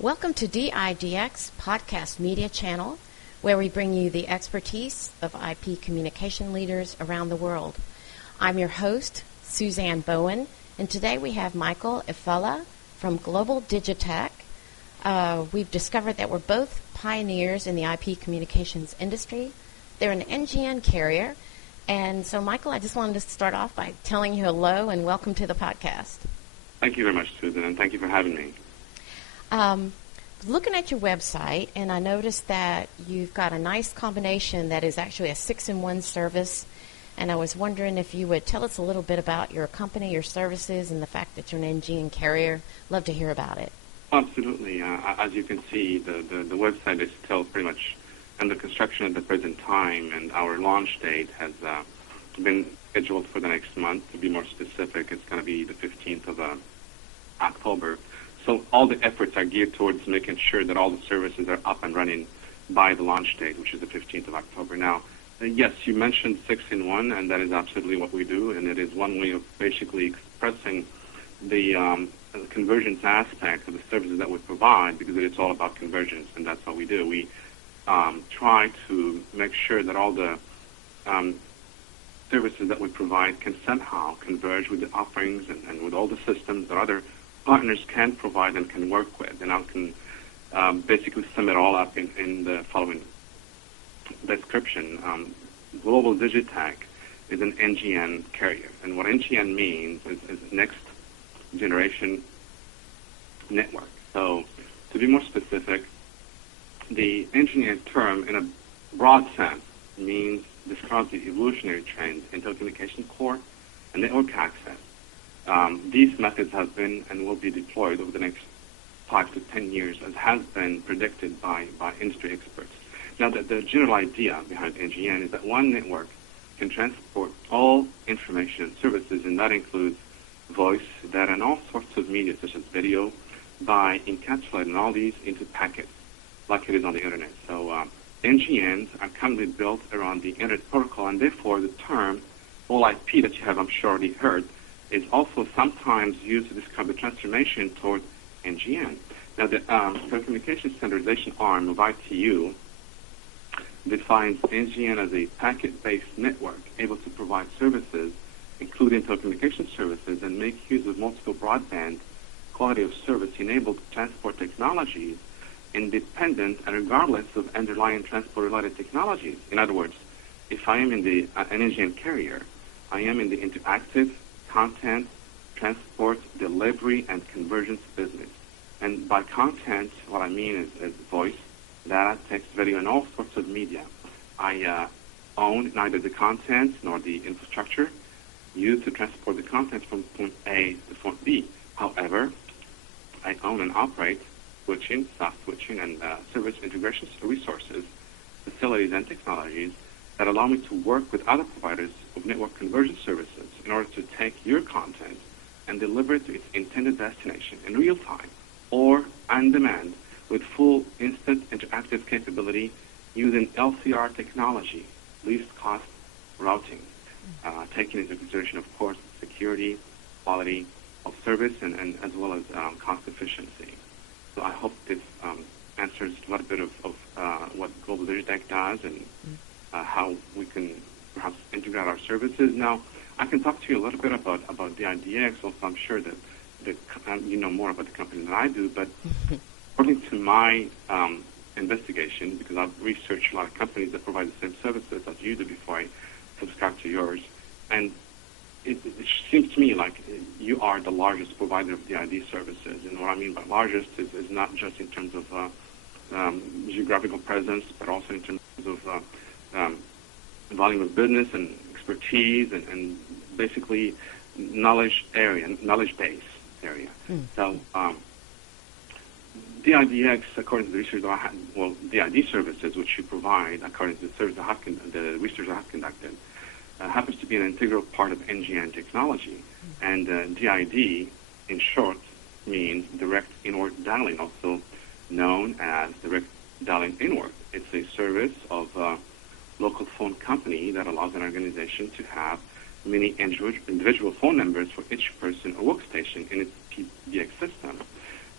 Welcome to DIDX Podcast Media Channel, where we bring you the expertise of IP communication leaders around the world. I'm your host, Suzanne Bowen, and today we have Michael Elfellah from Global Digitech. We've discovered that we're both pioneers in the IP communications industry. They're an NGN carrier, and so Michael, I just wanted to start off by telling you hello and welcome to the podcast. Thank you very much, Susan, and thank you for having me. Looking at your website, and I noticed that you've got a nice combination that is actually a 6-in-1 service, and I was wondering if you would tell us a little bit about your company, your services, and the fact that you're an NGN carrier. Love to hear about it. Absolutely. As you can see, the website is still pretty much under construction at the present time, and our launch date has been scheduled for the next month. To be more specific, it's going to be the 15th of October. So all the efforts are geared towards making sure that all the services are up and running by the launch date, which is the 15th of October. Now, yes, you mentioned 6-in-1, and that is absolutely what we do, and it is one way of basically expressing the convergence aspect of the services that we provide, because it's all about convergence, and that's what we do. We try to make sure that all the services that we provide can somehow converge with the offerings and with all the systems that other partners can provide and can work with. And I can basically sum it all up in the following description. Global Digitech is an NGN carrier. And what NGN means is next generation network. So to be more specific, the NGN term in a broad sense describes the evolutionary trends in telecommunication core and network access. These methods have been and will be deployed over the next 5 to 10 years, as has been predicted by industry experts. Now, the general idea behind NGN is that one network can transport all information and services, and that includes voice, data, and all sorts of media, such as video, by encapsulating all these into packets, like it is on the Internet. So NGNs are currently built around the Internet protocol, and therefore the term all IP that you have, I'm sure, already heard, is also sometimes used to describe the transformation toward NGN. Now, the telecommunications standardization arm of ITU defines NGN as a packet-based network able to provide services, including telecommunications services, and make use of multiple broadband quality of service-enabled transport technologies independent and regardless of underlying transport-related technologies. In other words, if I am in an NGN carrier, I am in the interactive content, transport, delivery, and convergence business. And by content, what I mean is voice, data, text, video, and all sorts of media. I own neither the content nor the infrastructure used to transport the content from point A to point B. However, I own and operate switching, soft switching, and service integration resources, facilities, and technologies that allow me to work with other providers of network convergence services in order to take your content and deliver it to its intended destination in real time or on demand with full instant interactive capability using LCR technology, least cost routing, taking into consideration, of course, security, quality of service, and as well as cost efficiency. So I hope this answers a little bit of what Global Digitech does and how we can perhaps integrate our services. Now, I can talk to you a little bit about DIDX. Also, I'm sure that you know more about the company than I do, but according to my investigation, because I've researched a lot of companies that provide the same services as you do before I subscribe to yours, and it seems to me like you are the largest provider of DID services. And what I mean by largest is not just in terms of geographical presence, but also in terms of volume of business and expertise and basically knowledge base area. So DIDX, according to the research that I had, DID services, which you provide, according to the research I have conducted, happens to be an integral part of NGN technology. And DID, in short, means direct inward dialing, also known as direct dialing inward. It's a service of local phone company that allows an organization to have many individual phone numbers for each person or workstation in its PBX system.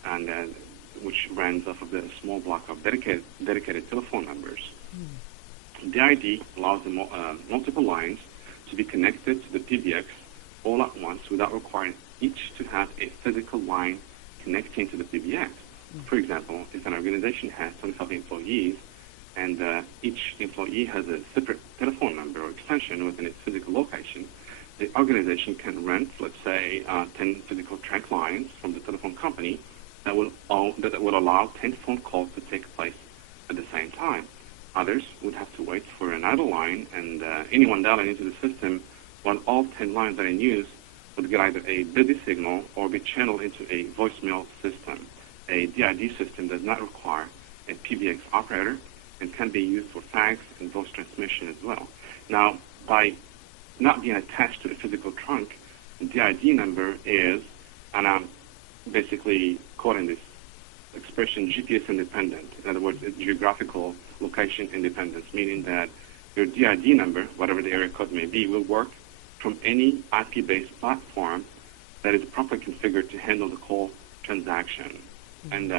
And which runs off of the small block of dedicated telephone numbers. DID allows the multiple lines to be connected to the PBX all at once without requiring each to have a physical line connecting to the PBX. For example, if an organization has 25 employees and each employee has a separate telephone number or extension within its physical location, the organization can rent, let's say, 10 physical trunk lines from the telephone company that will allow 10 phone calls to take place at the same time. Others would have to wait for an idle line, and anyone dialing into the system while all 10 lines are in use would get either a busy signal or be channeled into a voicemail system. A DID system does not require a PBX operator and can be used for fax and voice transmission as well. Now, by not being attached to a physical trunk, the DID number is, and I'm basically quoting this expression, GPS independent. In other words, it's geographical location independence, meaning that your DID number, whatever the area code may be, will work from any IP-based platform that is properly configured to handle the call transaction. And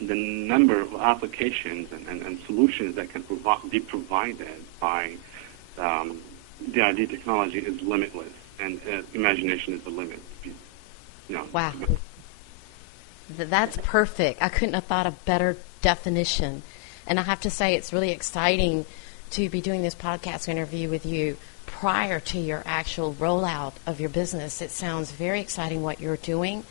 the number of applications and solutions that can be provided by DID technology is limitless, and imagination is the limit. Wow. That's perfect. I couldn't have thought a better definition. And I have to say, it's really exciting to be doing this podcast interview with you prior to your actual rollout of your business. It sounds very exciting what you're doing.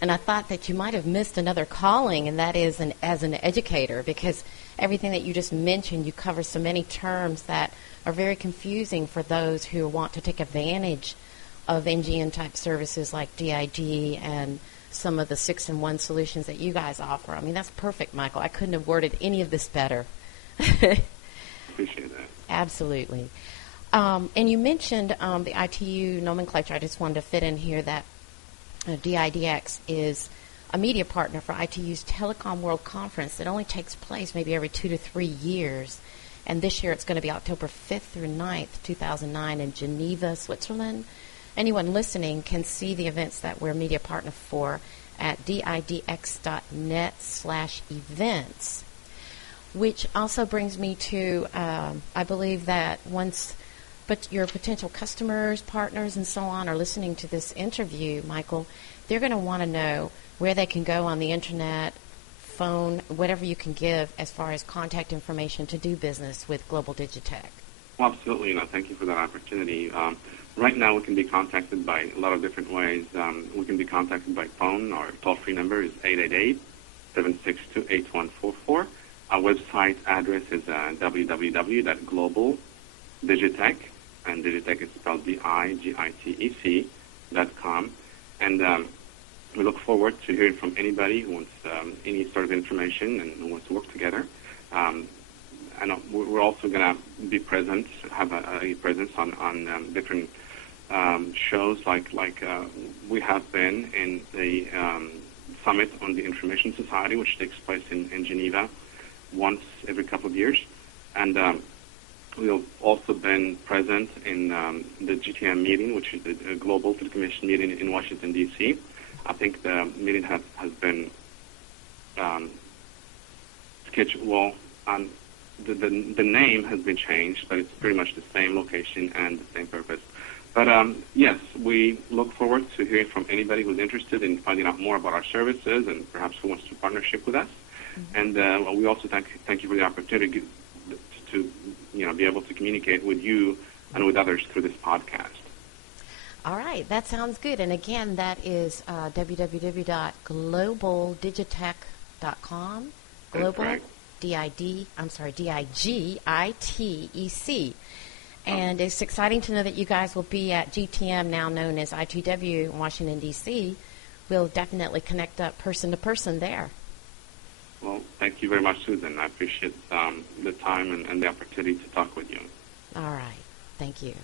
And I thought that you might have missed another calling, and that is as an educator, because everything that you just mentioned, you cover so many terms that are very confusing for those who want to take advantage of NGN-type services like DID and some of the 6-in-1 solutions that you guys offer. I mean, that's perfect, Michael. I couldn't have worded any of this better. Appreciate that. Absolutely. And you mentioned the ITU nomenclature. I just wanted to fit in here that DIDX is a media partner for ITU's Telecom World Conference that only takes place maybe every 2 to 3 years. And this year it's going to be October 5th through 9th, 2009 in Geneva, Switzerland. Anyone listening can see the events that we're media partner for at didx.net/events, which also brings me to, I believe that once your potential customers, partners, and so on are listening to this interview, Michael, they're going to want to know where they can go on the internet, phone, whatever you can give as far as contact information to do business with Global Digitech. Well, absolutely. Thank you for that opportunity. Right now, we can be contacted by a lot of different ways. We can be contacted by phone. Our toll-free number is 888-762-8144. Our website address is www.globaldigitech, and Digitech is spelled digitec.com. And we look forward to hearing from anybody who wants any sort of information and who wants to work together. And we're also going to be present, have a presence on different shows like we have been in the Summit on the Information Society, which takes place in Geneva once every couple of years. And we've also been present in the GTM meeting, which is the Global Telecommunication meeting in Washington, D.C. I think the meeting has been scheduled, well, the name has been changed, but it's pretty much the same location and the same purpose. But yes, we look forward to hearing from anybody who's interested in finding out more about our services and perhaps who wants to partnership with us. Mm-hmm. And we also thank you for the opportunity to be able to communicate with you and with others through this podcast. All right, that sounds good. And again, that is www.globaldigitech.com. Global, D-I-G-I-T-E-C. And it's exciting to know that you guys will be at GTM, now known as ITW in Washington, D.C. We'll definitely connect up person to person there. Well, thank you very much, Susan. I appreciate the time and the opportunity to talk with you. All right. Thank you.